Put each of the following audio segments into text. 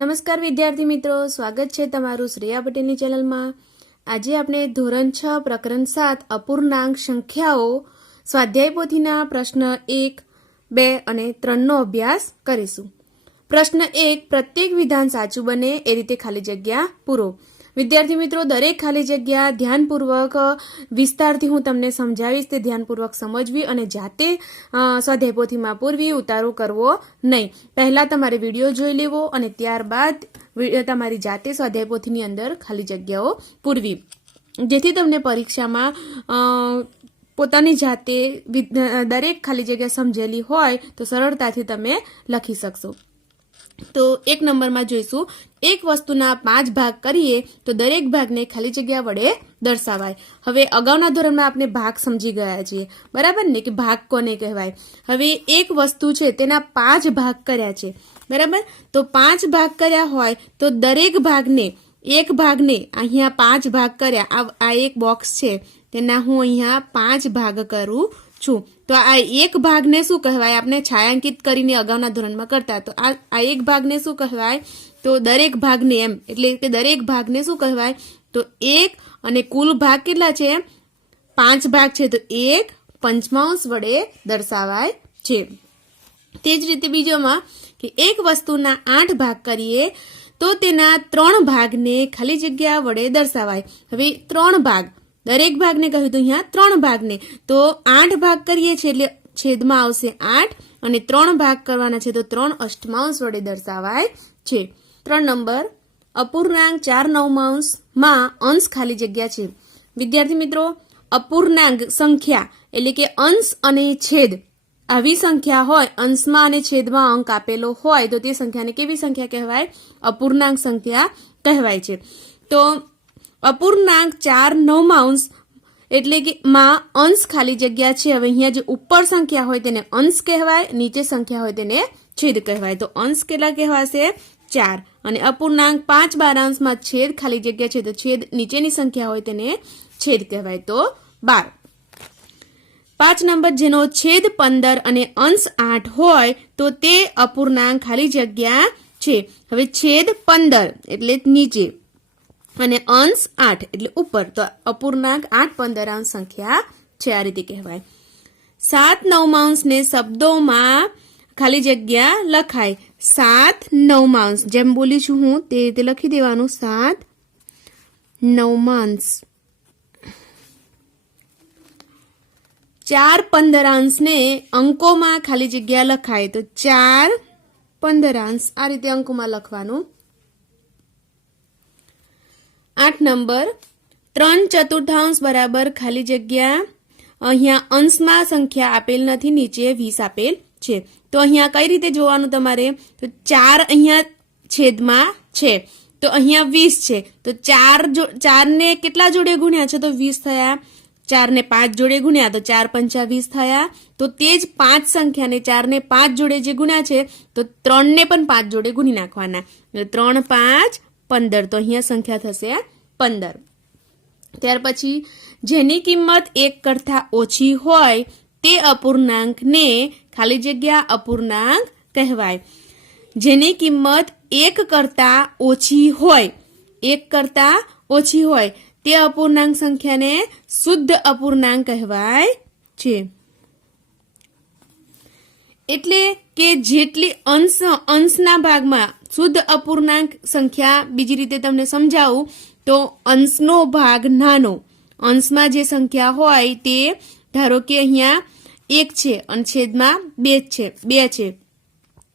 નમસ્કાર વિદ્યાર્થી મિત્રો, સ્વાગત છે તમારું શ્રેયા પટેલની ચેનલમાં। આજે આપણે ધોરણ 6 પ્રકરણ 7 અપૂર્ણાંક સંખ્યાઓ સ્વાધ્યાય પોથીના પ્રશ્ન 1, 2 અને 3નો અભ્યાસ કરીશું। પ્રશ્ન 1, પ્રત્યેક વિધાન સાચું બને એ રીતે ખાલી જગ્યા પૂરો। વિદ્યાર્થી મિત્રો, દરેક ખાલી જગ્યા ધ્યાનપૂર્વક વિસ્તારથી હું તમને સમજાવીશ, તે ધ્યાનપૂર્વક સમજવી અને જાતે સ્વાધ્યાય પોથીમાં પૂરવી, ઉતારો કરવો નહીં। પહેલાં તમારે વિડીયો જોઈ લેવો અને ત્યારબાદ તમારી જાતે સ્વાધ્યાય પોથીની અંદર ખાલી જગ્યાઓ પૂરવી, જેથી તમને પરીક્ષામાં પોતાની જાતે દરેક ખાલી જગ્યા સમજેલી હોય તો સરળતાથી તમે લખી શકશો। તો 1 નંબરમાં જોઈશું, એક વસ્તુના 5 ભાગ કરીએ તો દરેક ભાગને ખાલી જગ્યા વડે દર્શાવાય। હવે અગાઉના ધોરણમાં આપણે ભાગ સમજી ગયા છીએ, બરાબર ને, કે ભાગ કોને કહેવાય। હવે એક વસ્તુ છે તેના 5 ભાગ કર્યા છે, બરાબર। તો 5 ભાગ કર્યા હોય તો દરેક ભાગને, એક ભાગને અહીંયા 5 ભાગ કર્યા, આ એક બોક્સ છે તેના હું અહીંયા 5 ભાગ કરું છું। તો આ એક ભાગને શું કહેવાય, આપણે છાયાંકિત કરીને અગાઉના ધોરણમાં કરતા, તો આ એક ભાગને શું કહેવાય, તો દરેક ભાગને એમ, એટલે કે દરેક ભાગને શું કહેવાય, તો 1 અને કુલ ભાગ કેટલા છે, 5 ભાગ છે, તો 1 પંચમાંશ વડે દર્શાવાય છે। તે જ રીતે બીજોમાં કે એક વસ્તુના 8 ભાગ કરીએ તો તેના 3 ભાગને ખાલી જગ્યા વડે દર્શાવાય। હવે 3 ભાગ, દરેક ભાગને કહ્યું તો અહીંયા 3 ભાગને, તો 8 ભાગ કરીએ છીએ એટલે છેદમાં આવશે 8 અને 3 ભાગ કરવાના છે તો 3 અષ્ટમાંશ વડે દર્શાવાય છે। 3 નંબર, અપૂર્ણાંક 4 નવમાંશમાં અંશ ખાલી જગ્યા છે। વિદ્યાર્થી મિત્રો, અપૂર્ણાંક સંખ્યા એટલે કે અંશ અને છેદ આવી સંખ્યા હોય, અંશમાં અને છેદમાં અંક આપેલો હોય તો તે સંખ્યાને કેવી સંખ્યા કહેવાય, અપૂર્ણાંક સંખ્યા કહેવાય છે। તો અપૂર્ણાંક 4 નવમાંશ એટલે કે માં અંશ ખાલી જગ્યા છે। હવે અહીંયા જે ઉપર સંખ્યા હોય તેને અંશ કહેવાય, નીચે સંખ્યા હોય તેને છેદ કહેવાય। તો અંશ કેટલા કહેવાશે, 4, અને અપૂર્ણાંક 5 બારાંશમાં છેદ ખાલી જગ્યા છે તો છેદ નીચેની સંખ્યા હોય તેને છેદ કહેવાય, તો 12। 5 નંબર, જેનો છેદ 15 અને અંશ 8 હોય તો તે અપૂર્ણાંક ખાલી જગ્યા છે। હવે છેદ 15 એટલે નીચે અને અંશ 8 એટલે ઉપર, તો અપૂર્ણાંક 8 15 સંખ્યા છે, આ રીતે કહેવાય। 7 નવમાંશને શબ્દોમાં ખાલી જગ્યા લખાય। 7 નવમાંશ, જેમ બોલી છું હું તે રીતે લખી દેવાનું, 7 નવમાંશ। 4 15 અંકોમાં ખાલી જગ્યા લખાય, તો 4 15 આ રીતે અંકોમાં લખવાનું। 8 નંબર, 3/4 બરાબર ખાલી જગ્યા, અહીંયા અંશમાં સંખ્યા આપેલ નથી, નીચે 20 આપેલ છે। તો અહીંયા કઈ રીતે જોવાનું તમારે, તો 4 અહીંયા છેદમાં છે તો અહીંયા 20 છે, તો 4 ને કેટલા જોડે ગુણ્યા છે, તો 20 થયા। 4 ને 5 જોડે ગુણ્યા તો 4 પંચા 20 થયા। તો તે જ 5 સંખ્યાને 4 ને 5 જોડે જે ગુણ્યા છે તો 3 ને પણ 5 જોડે ગુણી નાખવાના, 3 5 15, તો અહીંયા સંખ્યા થશે 15। ત્યાર પછી, જેની કિંમત 1 કરતા ઓછી હોય તે અપૂર્ણાંકને ખાલી જગ્યા અપૂર્ણાંક કહેવાય। જેની કિંમત 1 કરતા ઓછી હોય, 1 કરતા ઓછી હોય તે અપૂર્ણાંક સંખ્યાને શુદ્ધ અપૂર્ણાંક કહેવાય છે। એટલે કે જેટલી અંશના ભાગમાં શુદ્ધ અપૂર્ણાંક સંખ્યા, બીજી રીતે તમને સમજાવું તો અંશનો ભાગ નાનો, અંશમાં જે સંખ્યા હોય તે, ધારો કે અહીંયા 1 છે અને છેદમાં 2 છે,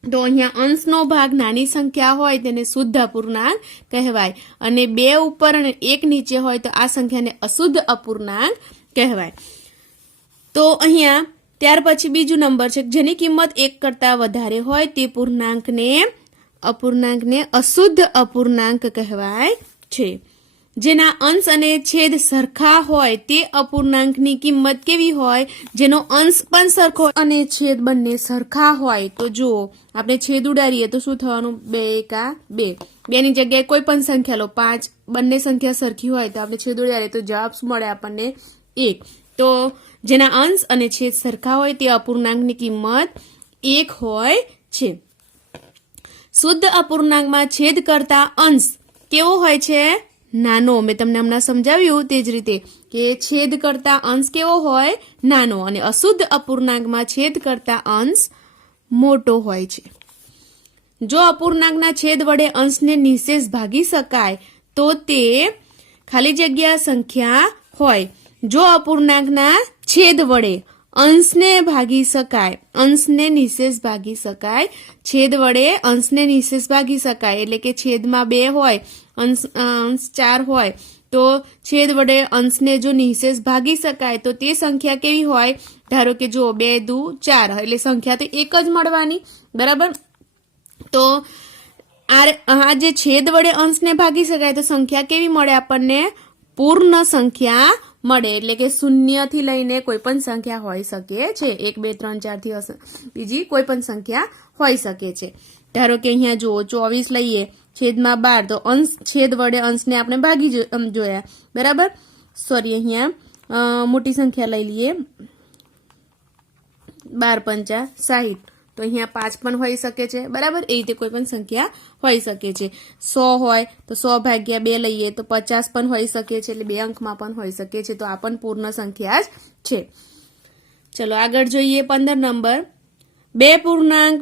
તો અહીંયા અંશનો ભાગ નાની સંખ્યા હોય તેને શુદ્ધ અપૂર્ણાંક કહેવાય, અને 2 ઉપર અને 1 નીચે હોય તો આ સંખ્યાને અશુદ્ધ અપૂર્ણાંક કહેવાય। તો અહીંયા ત્યાર પછી બીજું નંબર છે, જેની કિંમત 1 કરતા વધારે હોય તે અપૂર્ણાંકને અશુદ્ધ અપૂર્ણાંક કહેવાય છે। જેના અંશ અને છેદ સરખા હોય તે અપૂર્ણાંકની કિંમત કેવી હોય, જેનો અંશ પણ સરખો અને છેદ બંને સરખા હોય। તો જો આપણે છેદ ઉડાડીએ તો શું થવાનું, 2 એકા 2, 2 ની જગ્યાએ કોઈ પણ સંખ્યા લો, 5, બંને સંખ્યા સરખી હોય તો આપણે છેદ ઉડાડીએ તો જવાબ શું મળે આપણને, 1। તો જેના અંશ અને છેદ સરખા હોય તે અપૂર્ણાંકની કિંમત 1 હોય છે। શુદ્ધ અપૂર્ણાંકમાં છેદ કરતા અંશ કેવો હોય છે? નાનો. મેં તમને હમણાં સમજાવ્યું તે જ રીતે કે છેદ કરતા અંશ કેવો હોય? નાનો. અને અશુદ્ધ અપૂર્ણાંકમાં છેદ કરતા અંશ મોટો હોય છે. જો અપૂર્ણાંકના છેદ વડે અંશને નિશેષ ભાગી શકાય તો તે ખાલી જગ્યા સંખ્યા હોય. જો અપૂર્ણાંકના છેદ વડે અંશને ભાગી શકાય, અંશને નિશેષ ભાગી શકાય, છેદ વડે અંશને નિશેષ ભાગી શકાય એટલે કે છેદમાં 2 હોય, અંશ 4 હોય તો છેદ વડે અંશને જો નિશેષ ભાગી શકાય તો તે સંખ્યા કેવી હોય? ધારો કે જો 2 દુ 4 એટલે સંખ્યા તો એક જ મળવાની, બરાબર? તો આ જે છેદ વડે અંશને ભાગી શકાય તો સંખ્યા કેવી મળે આપણને? પૂર્ણ સંખ્યા મળે. એટલે કે 0 થી લઈને કોઈ પણ સંખ્યા હોઈ શકે છે. 1 2 3 4 થી બીજી કોઈ પણ સંખ્યા હોઈ શકે છે. ધારો કે અહીંયા જુઓ 24 લઈએ છેદમાં 12 તો અંશ છેદ વડે અંશને આપણે ભાગી જોયા, બરાબર? સોરી, અહીંયા મોટી સંખ્યા લઈ લઈએ 12 પંચા 60 તો અહીંયા 5 પણ હોઈ શકે છે, બરાબર? એ રીતે કોઈ પણ સંખ્યા હોઈ શકે છે. 100 હોય તો 100 ભાગ્યા 2 લઈએ તો 50 પણ હોઈ શકે છે, એટલે 2 અંકમાં પણ હોઈ શકે છે. તો આ પણ પૂર્ણ સંખ્યા જ છે. ચલો આગળ જોઈએ 15 નંબર. 2 પૂર્ણાંક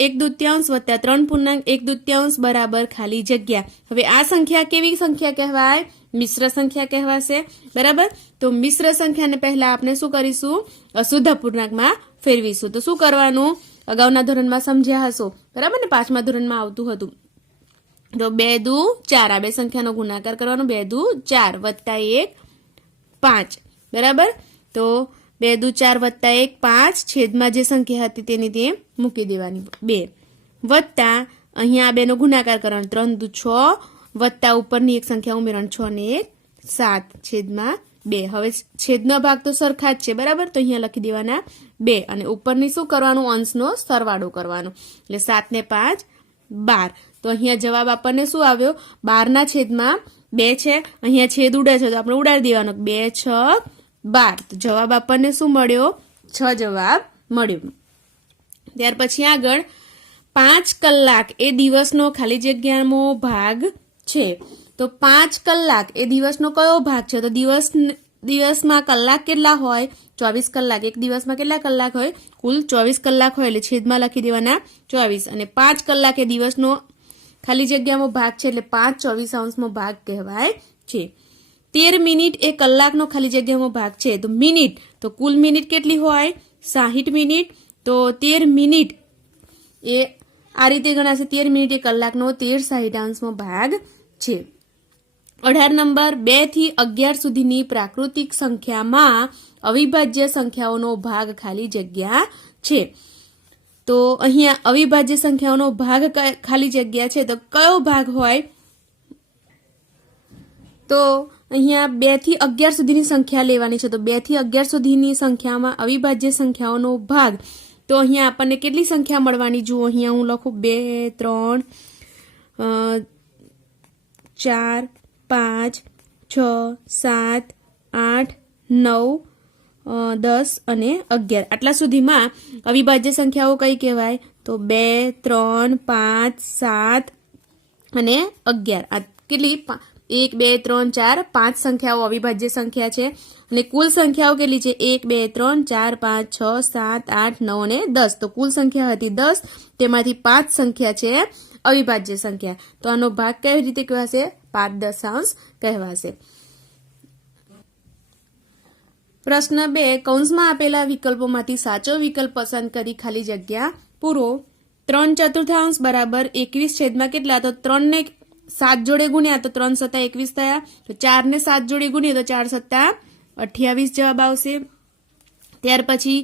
1/2 વત્તા 3.1/2 બરાબર ખાલી જગ્યા. હવે આ સંખ્યા કેવી સંખ્યા કહેવાય? મિશ્ર સંખ્યા કહેવાશે, બરાબર? તો મિશ્ર સંખ્યાને પહેલા આપણે શું કરીશું? અશુદ્ધ અપૂર્ણાંકમાં ફેરવીશું. તો શું કરવાનું? અગાઉના ધોરણમાં સમજ્યા હશો, બરાબર ને? 5મા ધોરણમાં આવતું હતું. તો 2 દુ 4 આ બે સંખ્યાનો ગુણાકાર કરવાનો. 2 દુ 4 વત્તા 1 5, બરાબર? તો 2 દુ 4 વત્તા 1 5 છેદમાં જે સંખ્યા હતી તેની તે મૂકી દેવાની 2 વત્તા અહીંયા આ બેનો ગુણાકાર કરવાનો 3 દુ 6 વત્તા ઉપરની એક સંખ્યા ઉમેરવાની 6 ને 1 7 છેદમાં 2. હવે છેદનો ભાગ તો સરખા જ છે, બરાબર? તો અહીંયા લખી દેવાના 2 અને ઉપરની શું કરવાનું? અંશનો સરવાળો કરવાનો. એટલે 7 ને 5 12. તો અહીંયા જવાબ આપણને શું આવ્યો? 12 ના છેદમાં 2 છે. અહીંયા છેદ ઉડે છે તો આપણે ઉડાડી દેવાનો. 2 6 12. તો જવાબ આપણને શું મળ્યો? 6 જવાબ મળ્યો. ત્યાર પછી આગળ 5 કલાક એ દિવસનો ખાલી જગ્યાનો ભાગ છે. તો 5 કલાક એ દિવસનો કયો ભાગ છે? તો દિવસમાં કલાક કેટલા હોય? 24 કલાક. એક દિવસમાં કેટલા કલાક હોય? કુલ 24 કલાક હોય એટલે છેદમાં લખી દેવાના 24. અને 5 કલાક એ દિવસનો ખાલી જગ્યામાં ભાગ છે એટલે 5/24 ભાગ કહેવાય છે. 13 મિનિટ એ કલાકનો ખાલી જગ્યામાં ભાગ છે. તો મિનિટ, તો કુલ મિનિટ કેટલી હોય? 60 મિનિટ. તો 13 મિનિટ એ આ રીતે ગણાશે. 13 મિનિટ એ કલાકનો 13/60 ભાગ છે. 18 નંબર. 2 થી 11 સુધીની પ્રાકૃતિક સંખ્યામાં અવિભાજ્ય સંખ્યાઓનો ભાગ ખાલી જગ્યા છે. તો અહીંયા અવિભાજ્ય સંખ્યાઓનો ભાગ ખાલી જગ્યા છે તો કયો ભાગ હોય? તો અહીંયા 2 થી 11 સુધીની સંખ્યા લેવાની છે. તો 2 થી 11 સુધીની સંખ્યામાં અવિભાજ્ય સંખ્યાઓનો ભાગ, તો અહીંયા આપણને કેટલી સંખ્યા મળવાની? જુઓ અહીંયા હું લખું 2 3 4 5 6 7 8 9 10 અને 11 આટલા સુધીમાં અવિભાજ્ય સંખ્યાઓ કઈ કહેવાય? તો 2 3 5 7 અને 11. આ કેટલી? 1 2 3 4 5 સંખ્યાઓ અવિભાજ્ય સંખ્યા છે. અને કુલ સંખ્યાઓ કેટલી છે? 1 2 3 4 5 6 7 8 9 અને 10. તો કુલ સંખ્યા હતી 10, તેમાંથી 5 સંખ્યા છે અવિભાજ્ય સંખ્યા. તો આનો ભાગ કેવી રીતે કહેવાશે? 5/10 કહેવાશે. પ્રશ્ન 2. કૌંસમાં આપેલા વિકલ્પોમાંથી સાચો વિકલ્પ પસંદ કરી ખાલી જગ્યા પૂરો. 3/4 બરાબર 21 છેદમાં કેટલા? તો 3 ને 7 જોડે ગુણ્યા તો 3 × 7 21 થયા. તો 4 ને 7 જોડે ગુણીએ તો 4 × 7 28 જવાબ આવશે. ત્યાર પછી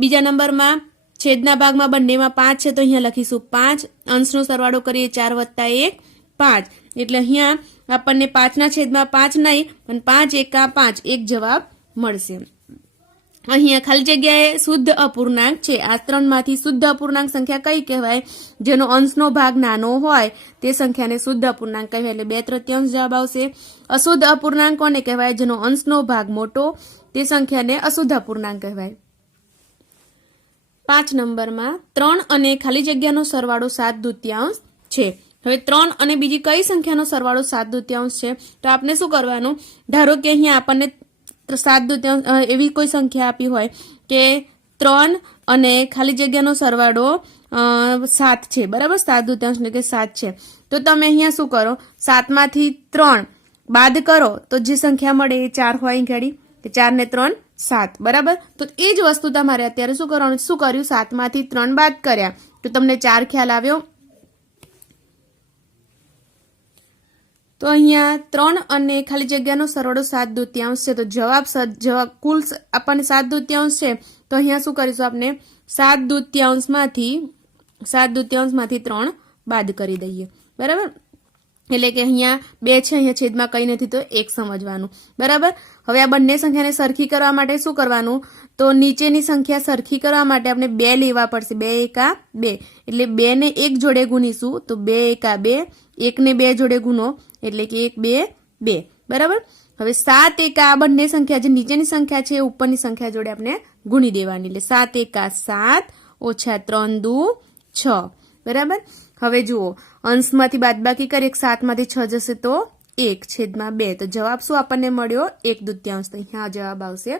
બીજા નંબરમાં છેદના ભાગમાં બંનેમાં 5 છે તો અહીંયા લખીશું 5. અંશનો સરવાળો કરીએ 4 + 1 5. એટલે અહીંયા આપણને 5 ના છેદમાં 5 નહીં પણ 5 × 5 એક જવાબ મળશે. અહીંયા ખાલી જગ્યાએ શુદ્ધ અપૂર્ણાંક છે. આ 3 માંથી શુદ્ધ અપૂર્ણાંક સંખ્યા કઈ કહેવાય? જેનો અંશનો ભાગ નાનો હોય તે સંખ્યાને શુદ્ધ અપૂર્ણાંક કહેવાય. એટલે 2/3 જવાબ આવશે. અશુદ્ધ અપૂર્ણાંક કોને કહેવાય? જેનો અંશનો ભાગ મોટો તે સંખ્યાને અશુદ્ધ અપૂર્ણાંક કહેવાય. 5 નંબરમાં 3 અને ખાલી જગ્યાનો સરવાળો 7/2 છે. હવે 3 અને બીજી કઈ સંખ્યાનો સરવાળો 7/2 છે? તો આપણે શું કરવાનું, ધારો કે અહીંયા આપણને 7/2 એવી કોઈ સંખ્યા આપી હોય કે 3 અને ખાલી જગ્યાનો સરવાળો 7 છે, બરાબર, 7/2 એટલે કે 7 છે. તો તમે અહીંયા શું કરો, 7માંથી 3 બાદ કરો તો જે સંખ્યા મળે એ 4 હોય ઘડી, 4 ને 3 7, બરાબર. તો એ જ વસ્તુ તમારે અત્યારે શું કરવાનું, શું કર્યું, 7માંથી 3 બાદ કર્યા તો તમને 4 ખ્યાલ આવ્યો. તો અહીંયા 3 અને ખાલી જગ્યાનો સરવાળો 7/2 છે. તો જવાબ કુલ આપણને 7/2 છે. તો અહીંયા શું કરીશું, આપણે 7/2 3 બાદ કરી દઈએ, બરાબર. એટલે કે અહીંયા 2 છે, અહીંયા છેદમાં કંઈ નથી તો 1 સમજવાનું, બરાબર. હવે આ બંને સંખ્યાને સરખી કરવા માટે શું કરવાનું, તો નીચેની સંખ્યા સરખી કરવા માટે આપણે 2 લેવા પડશે. 2 એકા 2 એટલે 2 ને 1 જોડે ગુણીશું તો 2 એકા 2, 1 ને 2 જોડે ગુણો એટલે કે 1 2 2, બરાબર. હવે 7 એકા આ બંને સંખ્યા જે નીચેની સંખ્યા છે એ ઉપરની સંખ્યા જોડે આપણે ગુણી દેવાની, એટલે 7 એકા 7 ઓછા 3 દુ 6, બરાબર. હવે જુઓ, અંશમાંથી બાદબાકી કરીએ, 7માંથી 6 જશે તો 1/2. તો જવાબ શું આપણને મળ્યો, 1/2. તો અહીંયા જવાબ આવશે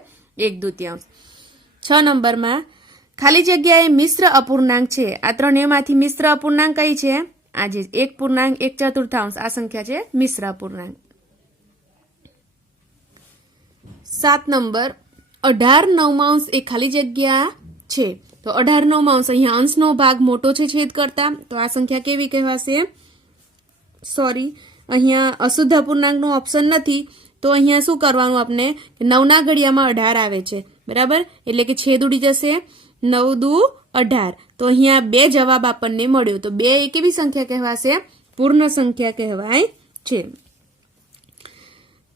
1/2. 6 નંબરમાં ખાલી જગ્યાએ મિશ્ર અપૂર્ણાંક છે. આ ત્રણેયમાંથી મિશ્ર અપૂર્ણાંક કઈ છે? આજે 1/1/4 આ સંખ્યા છે મિશ્ર અપૂર્ણાંક. 7 નંબર 18/9 એ ખાલી જગ્યા છે. તો 18/9 અહીંયા અંશનો ભાગ મોટો છે છેદ કરતા, તો આ સંખ્યા કેવી કહેવાશે? સોરી, અહીંયા અશુદ્ધ અપૂર્ણાંકનો ઓપ્શન નથી, તો અહીંયા શું કરવાનું, આપણે 9ના ઘડિયામાં 18 આવે છે, બરાબર, એટલે કે છેદ ઉડી જશે, 9 દુ 18. તો અહીંયા 2 જવાબ આપણને મળ્યો. તો 2 એ કેવી સંખ્યા કહેવાશે? પૂર્ણ સંખ્યા કહેવાય છે.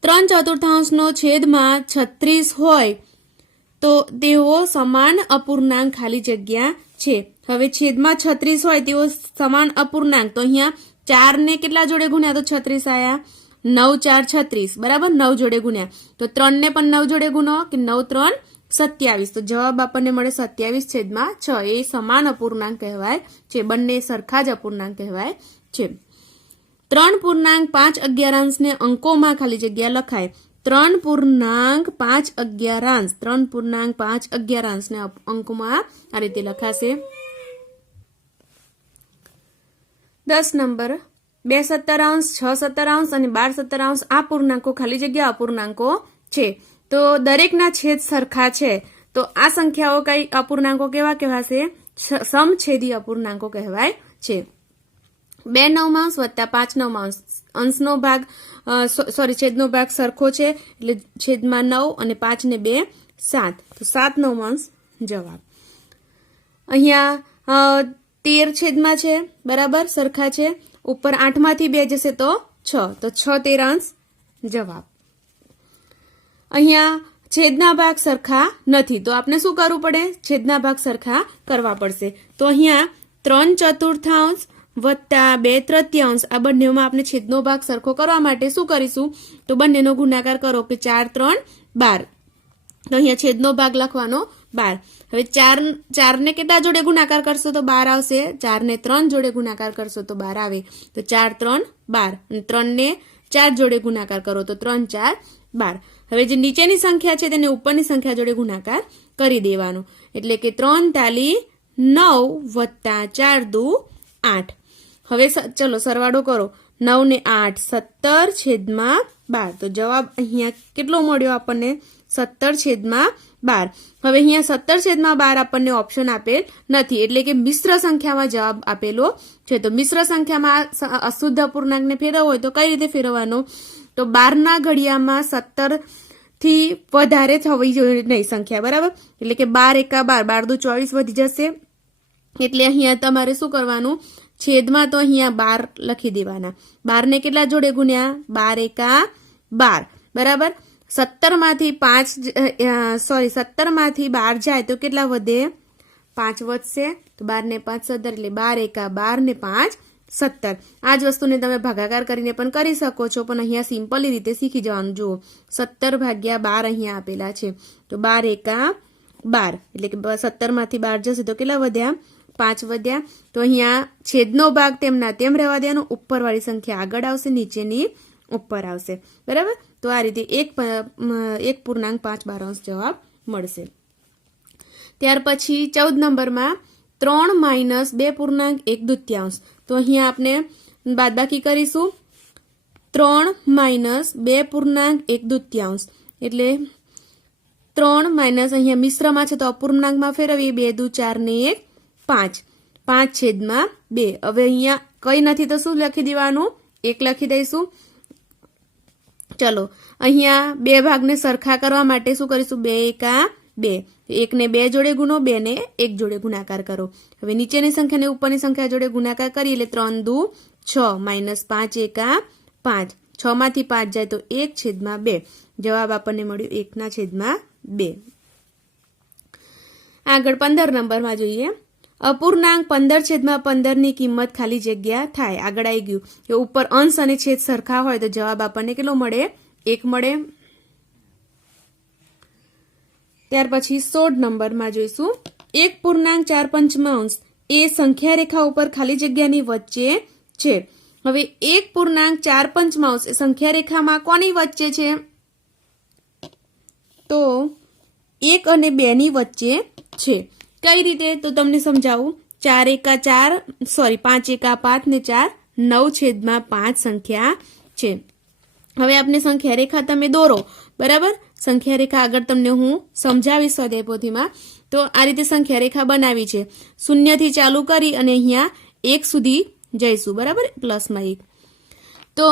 3/4 છેદમાં 36 હોય તો તેઓ સમાન અપૂર્ણાંક ખાલી જગ્યા છે. હવે છેદમાં 36 હોય તેઓ સમાન અપૂર્ણાંક, તો અહીંયા 4 ને કેટલા જોડે ગુણ્યા તો 36 આયા, 9 4 36, બરાબર, 9 જોડે ગુણ્યા. તો 3 ને પણ 9 જોડે ગુણો કે 9 3 27. તો જવાબ આપણને મળે 27/6. એ સમાન અપૂર્ણાંક કહેવાય છે, બંને સરખા જ અપૂર્ણાંક કહેવાય છે. 3.5 ને અંકોમાં ખાલી જગ્યા લખાય. 3.5 ને અંકોમાં આ રીતે લખાશે. 10 નંબર 2/17, 6/17 અને 12/17 આ પૂર્ણાંકો ખાલી જગ્યા અપૂર્ણાંકો છે. તો દરેકના છેદ સરખા છે. તો આ સંખ્યાઓ કઈ અપૂર્ણાંકો કેવા કહેવાશે? સમછેદી અપૂર્ણાંકો કહેવાય છે. 2/9 વત્તા 5/9 અંશનો ભાગ છેદનો ભાગ સરખો છે, એટલે છેદમાં 9 અને 5 ને 2 7. તો 7/9 જવાબ. અહીંયા 13 છેદમાં છે, બરાબર, સરખા છે. ઉપર 8માંથી 2 જશે તો 6. તો 6/13 જવાબ. અહીંયા છેદના ભાગ સરખા નથી, તો આપણે શું કરવું પડે? છેદના ભાગ સરખા કરવા પડશે. તો અહીંયા 3/4 વત્તા 2/3 આ બંનેમાં આપણે છેદનો ભાગ સરખો કરવા માટે શું કરીશું? તો બંનેનો ગુણાકાર કરો કે 4 3 12. તો અહીંયા છેદનો ભાગ લખવાનો 12. હવે 4 ને કેટલા જોડે ગુણાકાર કરશો તો 12 આવશે, 4 ને 3 જોડે ગુણાકાર કરશો તો 12 આવે. તો 4 3 12 અને 3 ને 4 જોડે ગુણાકાર કરો તો 3 4 12. હવે જે નીચેની સંખ્યા છે તેને ઉપરની સંખ્યા જોડે ગુણાકાર કરી દેવાનો, એટલે કે 3 તાલી 9 વત્તા 4 દુ 8. હવે ચલો સરવાળો કરો, 9 ને 8 17/12. તો જવાબ અહીંયા કેટલો મળ્યો આપણને? 17/12. હવે અહીંયા 17/12 આપણને ઓપ્શન આપેલ નથી, એટલે કે મિશ્ર સંખ્યામાં જવાબ આપેલો છે. તો મિશ્ર સંખ્યામાં અશુદ્ધ અપૂર્ણાંકને ફેરવવો હોય તો કઈ રીતે ફેરવવાનો? તો 12ના ઘડિયામાં 17 થી વધારે થવી જોઈએ નહીં સંખ્યા, બરાબર, એટલે કે 12 એકા 12, 12 દુ 24 વધી જશે. એટલે અહીંયા તમારે શું કરવાનું? છેદમાં તો અહીંયા 12 લખી દેવાના. 12 ને કેટલા જોડે ગુણ્યા? 12 એકા 12, બરાબર. 17માંથી 12 જાય તો કેટલા વધે? 5 વધશે. તો 12 ને 5 17, એટલે 12 એકા 12 ને 5 17. આ જ વસ્તુને તમે ભાગાકાર કરીને પણ કરી શકો છો, પણ અહીંયા સિમ્પલી રીતે શીખી જવાનું. જુઓ 17/12 અહીંયા આપેલા છે, તો 12 એકા 12 એટલે કે 17 માંથી 12 જશે તો કેટલા વધ્યા? 5 વધ્યા. તો અહીંયા છેદનો ભાગ તેમના તેમ રહેવા દેવાનો, ઉપરવાળી સંખ્યા આગળ આવશે, નીચેની ઉપર આવશે. બરાબર? તો આ રીતે 1.5 જવાબ મળશે. ત્યાર પછી 14 નંબરમાં 3 માઇનસ 2.1 તો અહીંયા આપણે બાદબાકી કરીશું. 3 માઇનસ 2.1 એટલે 3 માઇનસ અહીંયા મિશ્રમાં છે તો અપૂર્ણાંકમાં ફેરવીએ. 2 દુ 4 ને 1 5. 5/2. હવે અહીંયા કઈ નથી તો શું લખી દેવાનું? 1 લખી દઈશું. ચલો અહીંયા બે ભાગને સરખા કરવા માટે શું કરીશું? 2 એકા 2. 1 ને 2 જોડે ગુણો, 2 ને 1 જોડે ગુણાકાર કરો. હવે નીચેની સંખ્યાને ઉપરની સંખ્યા જોડે ગુણાકાર કરીએ એટલે 3 દુ 6 માઇનસ 5 એકા 5. 6 માંથી 5 જાય તો 1/2. જવાબ આપણને મળ્યો 1/2. આગળ 15 નંબરમાં જોઈએ. અપૂર્ણાંક 15/15 ની કિંમત ખાલી જગ્યા થાય. આગળ આવી ગયું કે ઉપર અંશ અને છેદ સરખા હોય તો જવાબ આપણને કેટલો મળે? 1 મળે. ત્યાર પછી 16 નંબરમાં જોઈશું. 1.4 એ સંખ્યા રેખા ઉપર ખાલી જગ્યાની વચ્ચે છે. હવે 1.4 એ સંખ્યા રેખામાં કોની વચ્ચે છે? તો 1 અને 2 ની વચ્ચે છે. કઈ રીતે? તો તમને સમજાવું. 5 એકા 5 ને 4 9/5 સંખ્યા છે. હવે આપણે સંખ્યા રેખા તમે દોરો. બરાબર? સંખ્યા રેખા આગળ તમને હું સમજાવીશ સ્વાધ્યાય પોથીમાં. તો આ રીતે સંખ્યા રેખા બનાવી છે. 0 થી ચાલુ કરી અને અહીંયા 1 સુધી જઈશું. બરાબર? પ્લસમાં 1. તો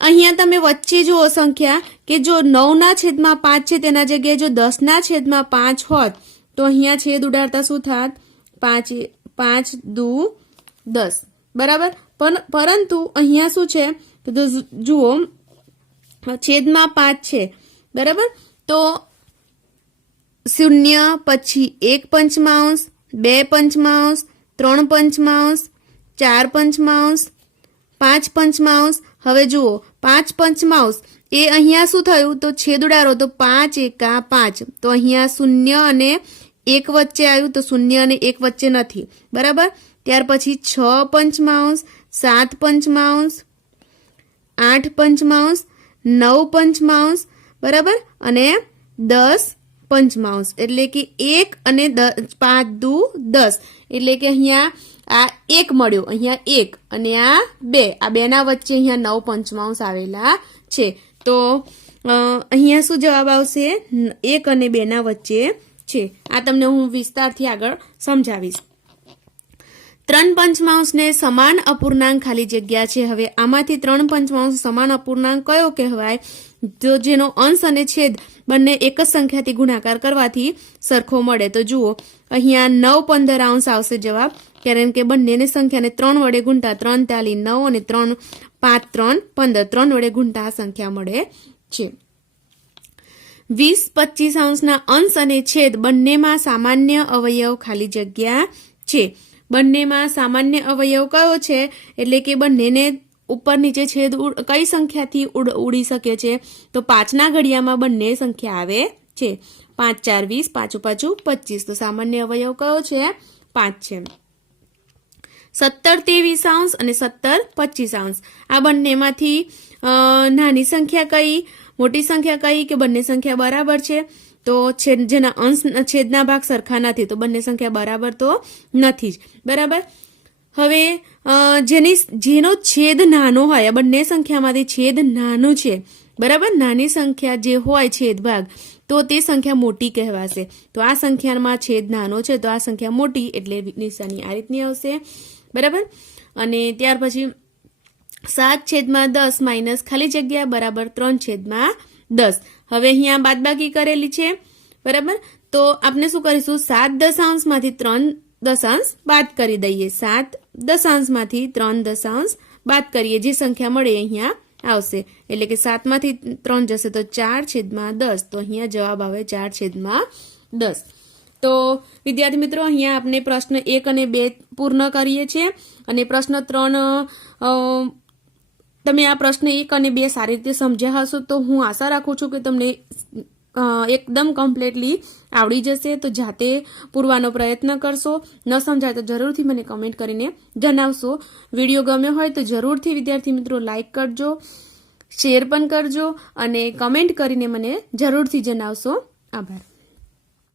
અહીંયા તમે વચ્ચે જુઓ સંખ્યા કે જો 9/5 છે તેના જગ્યાએ જો 10/5 હોત તો અહીંયા છેદ ઉડાડતા શું થાત? 5 દુ 10. બરાબર? પરંતુ અહીંયા શું છે તો જુઓ છેદમાં 5 છે. બરાબર? તો 0 પછી 1/5 2/5 3/5 4/5 5/5. હવે જુઓ 5/5 એ અહીંયા શું થયું? તો છેદ ઉડાડો તો 5 એકા 5. તો અહીંયા 0 અને 1 વચ્ચે આવ્યું તો 0 અને 1 વચ્ચે નથી. બરાબર? ત્યાર પછી 6/5 7/5 8/5 9/5 બરાબર? અને 10/5 એટલે કે 1 અને 5 દુ 10 એટલે કે અહીંયા આ 1 મળ્યો, અહીંયા 1 અને આ 2. આ 2 ના વચ્ચે અહીંયા 9/5 આવેલા છે. તો અહીંયા શું જવાબ આવશે? 1 અને 2 ના વચ્ચે છે. આ તમને હું વિસ્તારથી આગળ સમજાવીશ. 3/5 ને સમાન અપૂર્ણાંક ખાલી જગ્યા છે. હવે આમાંથી 3/5 સમાન અપૂર્ણાંક કયો કહેવાય? તો જેનો અંશ અને છેદ બંને એક જ સંખ્યાથી ગુણાકાર કરવાથી સરખો મળે. તો જુઓ અહીંયા 9/15 આવશે જવાબ, કારણ કે બંનેની સંખ્યાને 3 વડે ગુણતા 3 તાલી 9 અને 3 5 3 15 3 વડે ગુણતા આ સંખ્યા મળે છે. 20/25 ના અંશ અને છેદ બંનેમાં સામાન્ય અવયવ ખાલી જગ્યા છે. બંનેમાં સામાન્ય અવયવ કયો છે? એટલે કે બંનેને ઉપર નીચે છેદ કઈ સંખ્યાથી ઉડી શકે છે? તો 5 ના ઘડિયામાં બંને સંખ્યા આવે છે. 5 4 20 5 5 25. તો સામાન્ય અવયવ કયો છે? 5 છે. 17/23 અને 17/25 આ બંનેમાંથી નાની સંખ્યા કઈ, મોટી સંખ્યા કઈ કે બંને સંખ્યા બરાબર છે? તો જેના અંશ છેદના ભાગ સરખા નથી તો બંને સંખ્યા બરાબર તો નથી જ. બરાબર? હવે જેનો છેદ નાનો હોય, આ બંને સંખ્યામાંથી છેદ નાનું છે. બરાબર? નાની સંખ્યા જે હોય છેદ ભાગ તો તે સંખ્યા મોટી કહેવાશે. તો આ સંખ્યામાં છેદ નાનો છે તો આ સંખ્યા મોટી એટલે નિશાની આ રીતની આવશે. બરાબર? અને ત્યાર પછી 7/10 માઇનસ ખાલી જગ્યા બરાબર 3/10. હવે અહીંયા બાદબાકી કરેલી છે. બરાબર? તો આપણે શું કરીશું? 7 દશાંશમાંથી 3 દશાંશ બાદ કરી દઈએ. 7 દશાંશમાંથી 3 દશાંશ બાદ કરીએ, જે સંખ્યા મળે અહીંયા આવશે. એટલે કે 7 માંથી 3 જશે તો 4/10. તો અહીંયા જવાબ આવે 4/10. તો વિદ્યાર્થી મિત્રો અહીંયા આપણે પ્રશ્ન 1 અને 2 પૂર્ણ કરીએ છીએ અને પ્રશ્ન 3 તમે આ પ્રશ્ન 1 અને 2 સારી રીતે સમજ્યા હશો. તો હું આશા રાખું છું કે તમને એકદમ કમ્પ્લીટલી આવડી જશે. તો જાતે પૂરવાનો પ્રયત્ન કરશો. ન સમજાય તો જરૂરથી મને કમેન્ટ કરીને જણાવશો. વિડીયો ગમ્યો હોય તો જરૂરથી વિદ્યાર્થી મિત્રો લાઈક કરજો, શેર પણ કરજો અને કમેન્ટ કરીને મને જરૂરથી જણાવશો. આભાર.